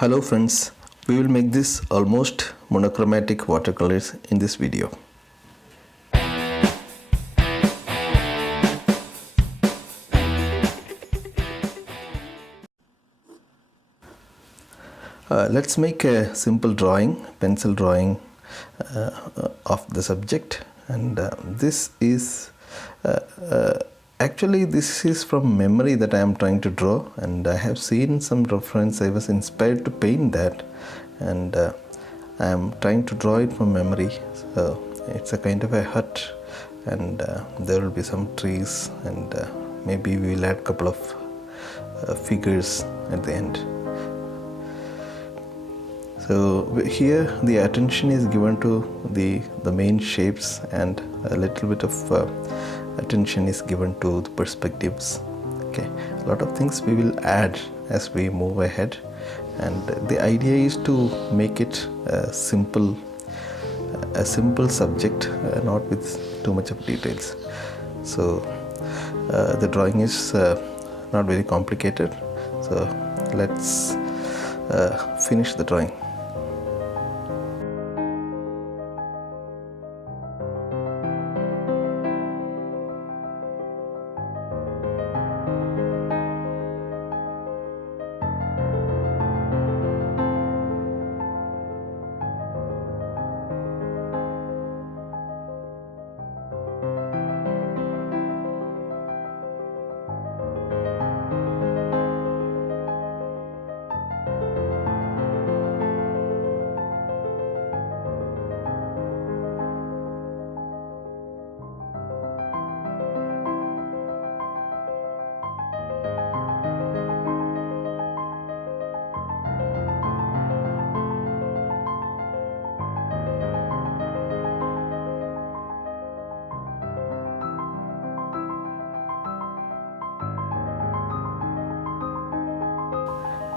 Hello friends, we will make this almost monochromatic watercolors in this video. Let's make a simple drawing, pencil drawing of the subject, and this is actually this is from memory that I am trying to draw, and I have seen some reference. I was inspired to paint that, and I am trying to draw it from memory. So it's a kind of a hut, and there will be some trees, and maybe we will add a couple of figures at the end. So here the attention is given to the main shapes, and a little bit of attention is given to the perspectives. Okay, a lot of things we will add as we move ahead, and the idea is to make it a simple subject, not with too much of details. So the drawing is not very complicated, so let's finish the drawing.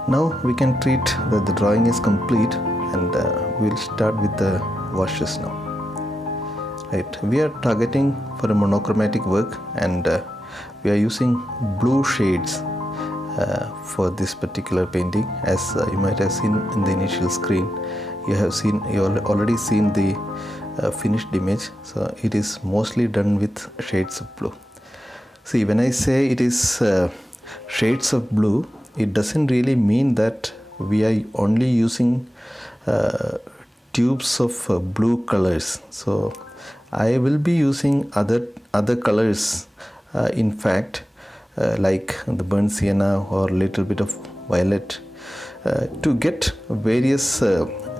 Now we can treat that the drawing is complete, and we'll start with the washes now. Right, we are targeting for a monochromatic work, and we are using blue shades for this particular painting. As you might have seen in the initial screen, you already seen the finished image. So it is mostly done with shades of blue. See, when I say it is shades of blue, it doesn't really mean that we are only using tubes of blue colors. So I will be using other colors, in fact, like the burnt sienna or little bit of violet, to get various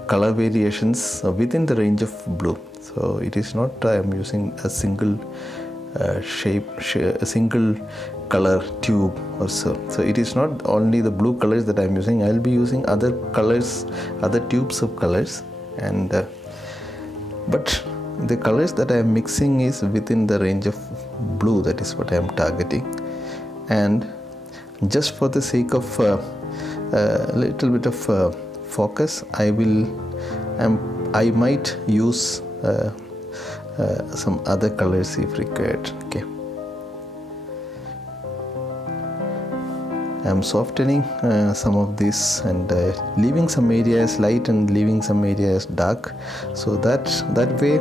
color variations within the range of blue. So it is not I am using a single a single color tube or so. So it is not only the blue colors that I am using. I will be using other colors, other tubes of colors, and but the colors that I am mixing is within the range of blue. That is what I am targeting, and just for the sake of a little bit of focus, I might use some other colors if required. Okay, I am softening some of this, and leaving some areas light and leaving some areas dark, so that way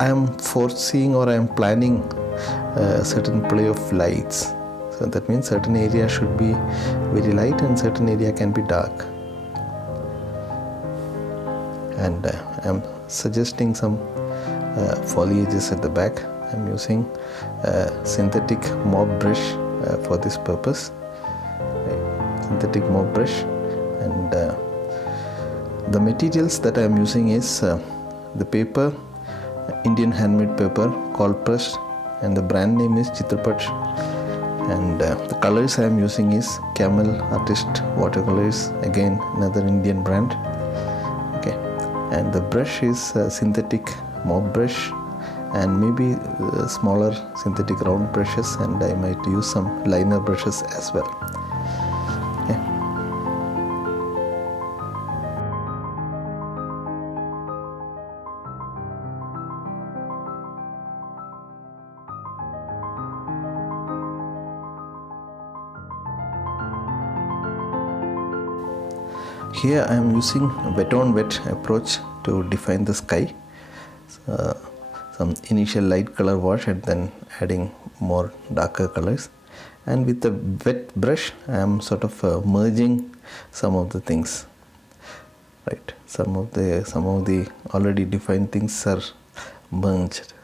I am foreseeing, or I am planning a certain play of lights. So that means certain area should be very light and certain area can be dark, and I am suggesting some foliages at the back. I am using a synthetic mop brush for this purpose. Synthetic mop brush, and the materials that I am using is the paper, Indian handmade paper, cold pressed, and the brand name is Chitrapat, and the colors I am using is Camel Artist Watercolors, again another Indian brand. Okay, and the brush is synthetic mop brush, and maybe smaller synthetic round brushes, and I might use some liner brushes as well. Okay. here I am using wet on wet approach to define the sky. Some initial light color wash and then adding more darker colors, and with the wet brush I am sort of merging some of the things, right? Some of the already defined things are merged,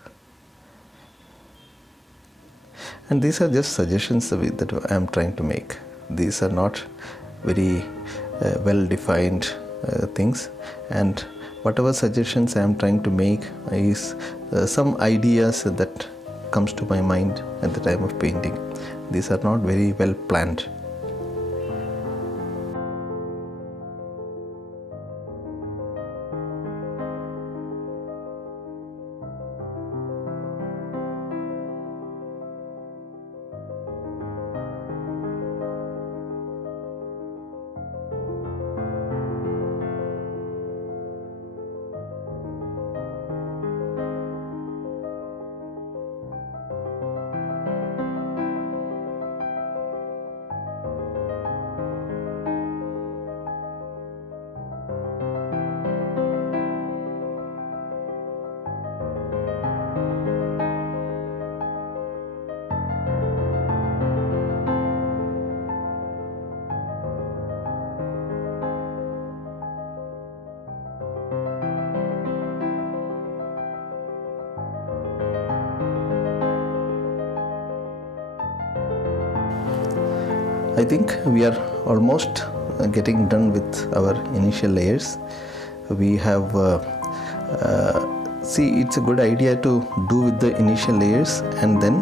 and these are just suggestions that I am trying to make. These are not very well defined things, and whatever suggestions I am trying to make is some ideas that comes to my mind at the time of painting. These are not very well planned. I think we are almost getting done with our initial layers. We have see, it's a good idea to do with the initial layers and then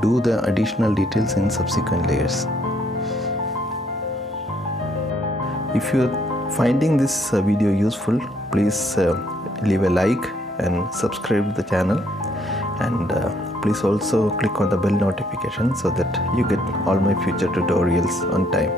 do the additional details in subsequent layers. If you are finding this video useful, please leave a like and subscribe to the channel, and please also click on the bell notification so that you get all my future tutorials on time.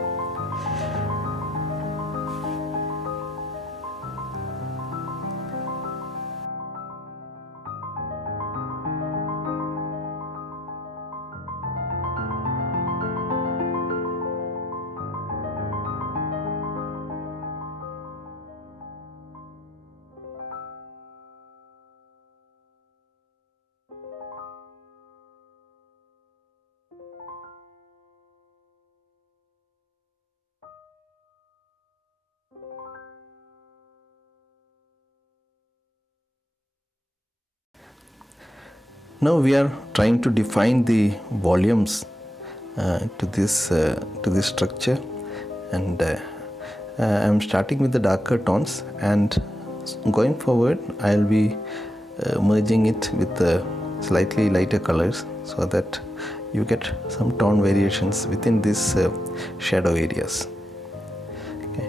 Now we are trying to define the volumes to this structure, and I am starting with the darker tones, and going forward I will be merging it with slightly lighter colors so that you get some tone variations within these shadow areas. Okay.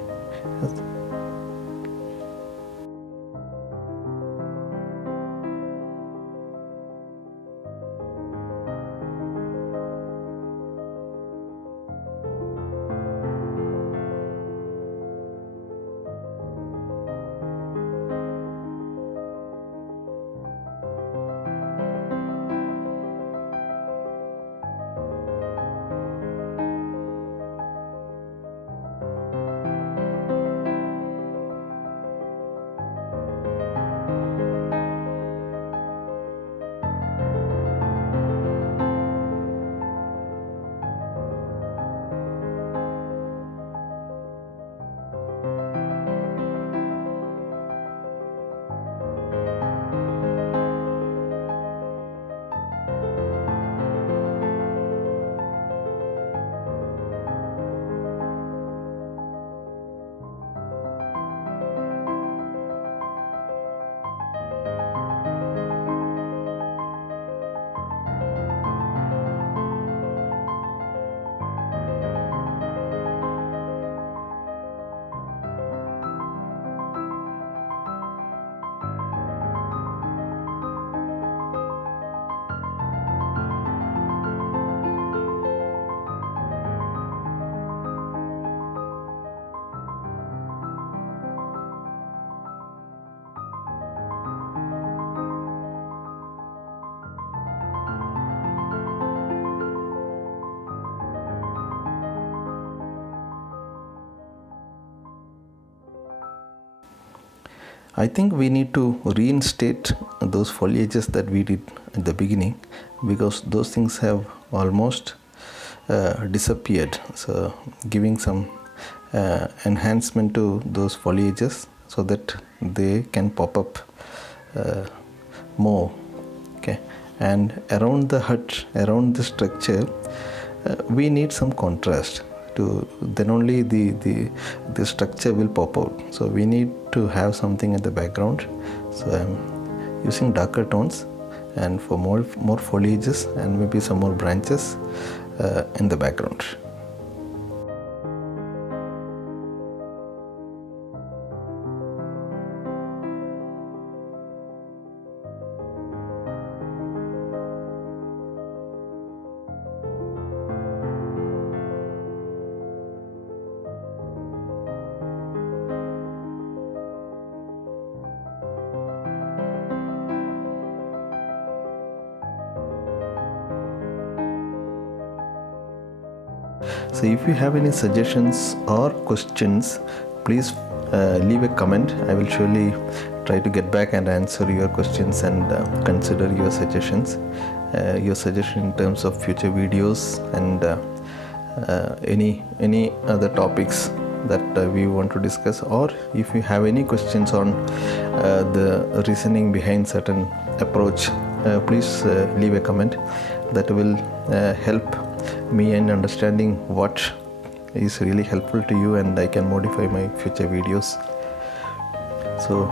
I think we need to reinstate those foliages that we did at the beginning, because those things have almost disappeared. So giving some enhancement to those foliages so that they can pop up more. Okay, and around the hut, around the structure, we need some contrast to, then only the structure will pop out. So we need to have something at the background. So I'm using darker tones, and for more foliages and maybe some more branches in the background. So if you have any suggestions or questions, please leave a comment. I will surely try to get back and answer your questions and consider your suggestions. Your suggestion in terms of future videos and any other topics that we want to discuss, or if you have any questions on the reasoning behind certain approach, please leave a comment. That will help me in understanding what is really helpful to you, and I can modify my future videos. So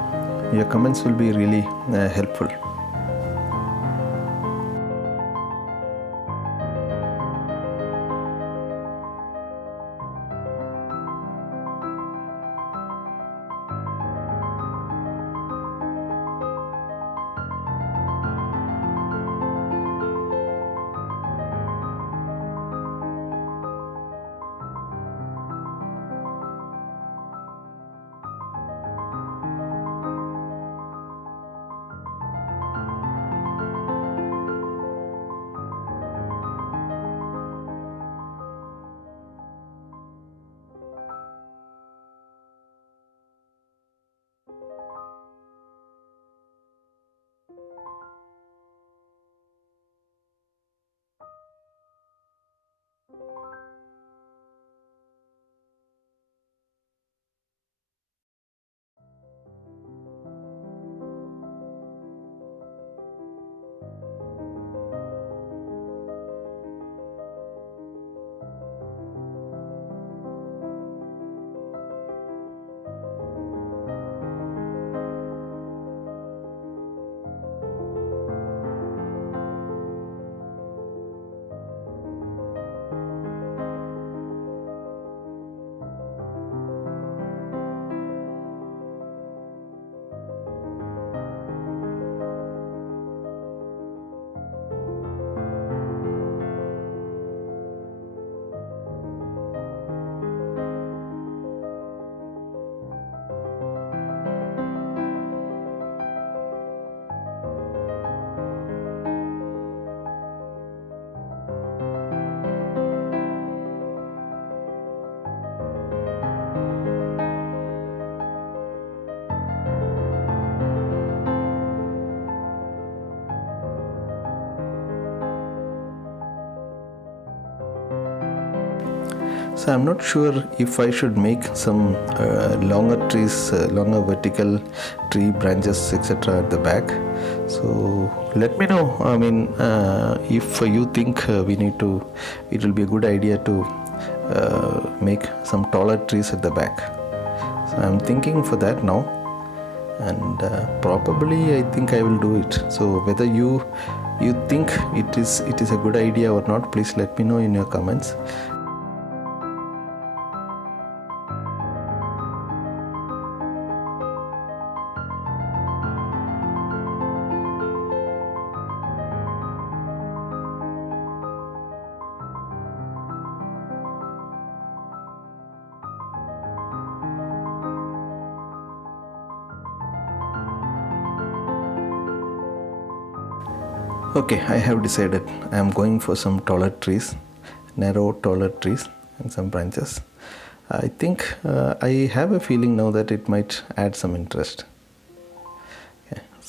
your comments will be really helpful. So I'm not sure if I should make some longer trees, longer vertical tree branches, etc. at the back. So let me know. I mean, if you think we need to, it will be a good idea to make some taller trees at the back. So I'm thinking for that now, and probably I think I will do it. So whether you think it is a good idea or not, please let me know in your comments. Okay, I have decided I am going for some taller trees, narrow taller trees and some branches. I think I have a feeling now that it might add some interest.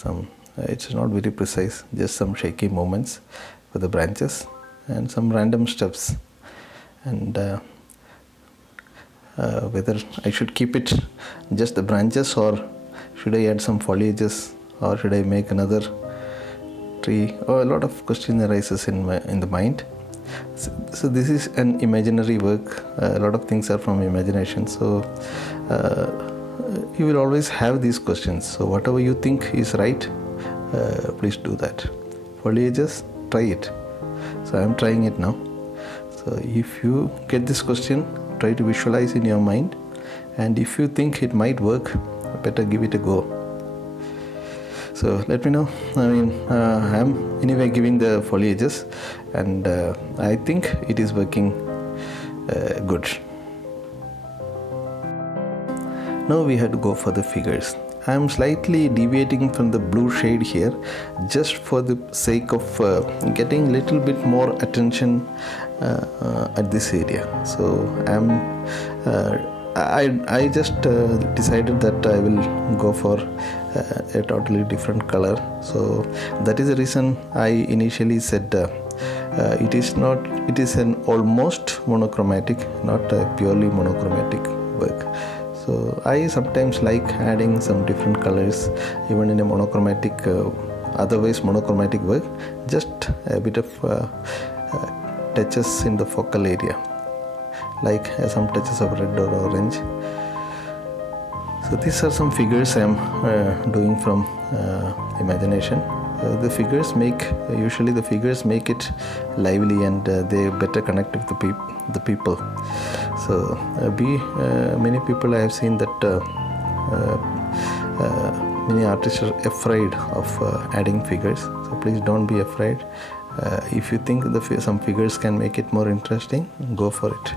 some it's not very precise, just some shaky movements for the branches and some random steps, and whether I should keep it just the branches or should I add some foliages or should I make another tree, or a lot of question arises in the mind. So this is an imaginary work, a lot of things are from imagination, so you will always have these questions. So whatever you think is right, please do that. Foliages, try it. So I am trying it now. So if you get this question, try to visualize in your mind, and if you think it might work, better give it a go. So let me know. I mean, I am anyway giving the foliages, and I think it is working good. Now we have to go for the figures. I am slightly deviating from the blue shade here, just for the sake of getting a little bit more attention at this area. So I just decided that I will go for a totally different color. So that is the reason I initially said it is an almost monochromatic, not a purely monochromatic work. So I sometimes like adding some different colors even in a monochromatic, otherwise monochromatic work, just a bit of touches in the focal area, like some touches of red or orange. So these are some figures I am doing from imagination. The figures make it lively, and they better connect with the people. So many people I have seen that many artists are afraid of adding figures. So please don't be afraid. If you think some figures can make it more interesting, go for it.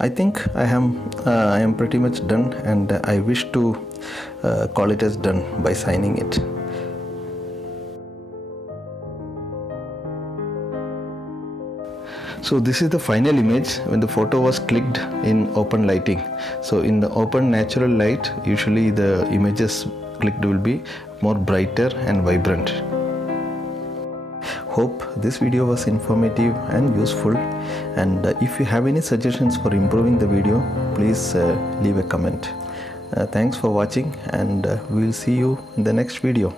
I think I am pretty much done, and I wish to call it as done by signing it. So this is the final image when the photo was clicked in open lighting. So in the open natural light, usually the images clicked will be more brighter and vibrant. Hope this video was informative and useful, and if you have any suggestions for improving the video, please leave a comment. Thanks for watching, and we will see you in the next video.